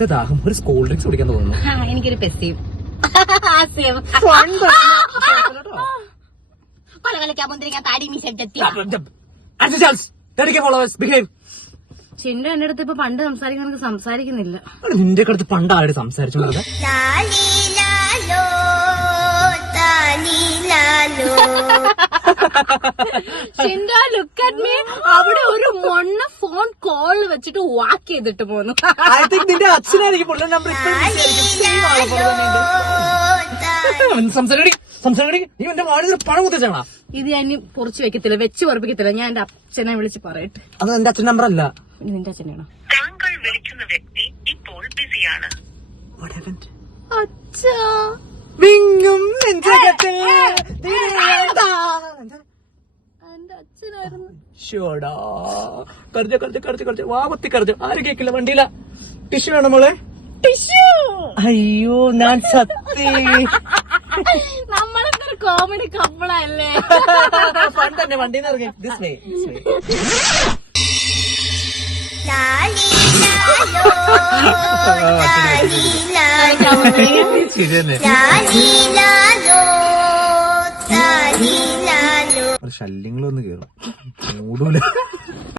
എന്താ ദാഹം? ഒരു സ്കൂൾ ഡ്രിങ്ക്സ് കുടിക്കാൻ തോന്നുന്നു. എനിക്കൊരു പെസ്സിയും ചിന്ത എന്റെ അടുത്ത് ഇപ്പൊ പണ്ട് സംസാരിക്കുന്ന സംസാരിക്കുന്നില്ല. നിന്റെ അടുത്ത് പണ്ട് ആര് സംസാരിച്ചോണ്ടത്? ചിന്ത ലുക്ക് അറ്റ് മീ. അവിടെ ഒരു മൊണ്ണ ഫോൺ കോൾ വെച്ചിട്ട് വാക്ക് ചെയ്തിട്ട് പോന്നു. ഐ തിങ്ക് നിന്റെ അച്ഛനായിരിക്കും പുള്ള നമ്പർ സംസാരിക്കടി. നീ എന്റെ വാടിൽ പണം കുത്തിച്ചാണോ? ഇത് ഞാൻ പൊറിച്ച് വെക്കത്തില്ല, വെച്ച് ഉറപ്പിക്കത്തില്ല. ഞാൻ എന്റെ അച്ഛനെ വിളിച്ച് പറയട്ടെ. അത് എന്റെ അച്ഛൻ നമ്പർ അല്ല. നിന്റെ അച്ഛനാണോ? താങ്കൾ വിളിക്കുന്ന വ്യക്തി ഇപ്പോൾ ബിസിയാണ്. അച്ഛാ വിങ്ങും നെഞ്ചകത്തിൽ എന്റെ അച്ഛനായിരുന്നു. ഷോടാ കറിച്ച് വാമത്തി കറിച്ച്. ആരും കേക്കില്ല. വണ്ടിയില ടിഷ്യൂ വേണം മോളെ. ടിഷ്യൂ. അയ്യോ ഞാൻ സത്യ. നമ്മളൊക്കെ ഒരു കോമഡി കപ്പിളല്ലേ? ഫൺ തന്നെ. വണ്ടിയിൽ നിന്ന് ഇറങ്ങി ദിസ് വേ. ശല്യങ്ങളൊന്നും കേറും മൂടൂല.